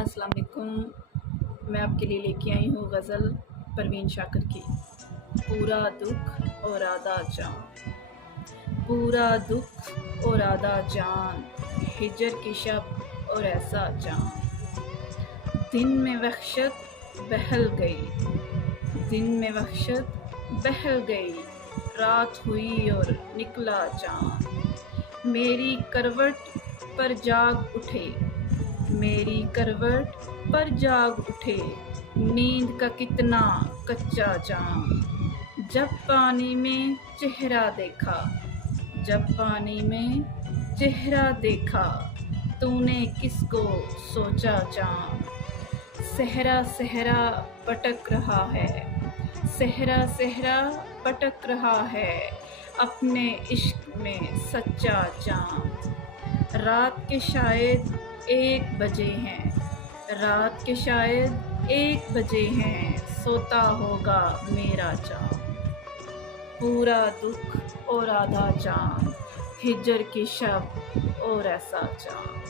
अस्सलाम वालेकुम। मैं आपके लिए लेके आई हूँ गज़ल परवीन शाकिर की। पूरा दुख और आधा जान, पूरा दुख और आधा जान, हिजर की शब और ऐसा जान। दिन में वहशत बहल गई, दिन में वहशत बहल गई, रात हुई और निकला चाँद। मेरी करवट पर जाग उठे, मेरी करवट पर जाग उठे, नींद का कितना कच्चा जाम। जब पानी में चेहरा देखा, जब पानी में चेहरा देखा, तूने किसको सोचा जाम। सहरा सहरा पटक रहा है, सहरा सहरा पटक रहा है, अपने इश्क में सच्चा जाम। रात के शायद 1 बजे हैं, रात के शायद 1 बजे हैं, सोता होगा मेरा जाम। पूरा दुख और आधा जाम, हिजर की शब और ऐसा जाम।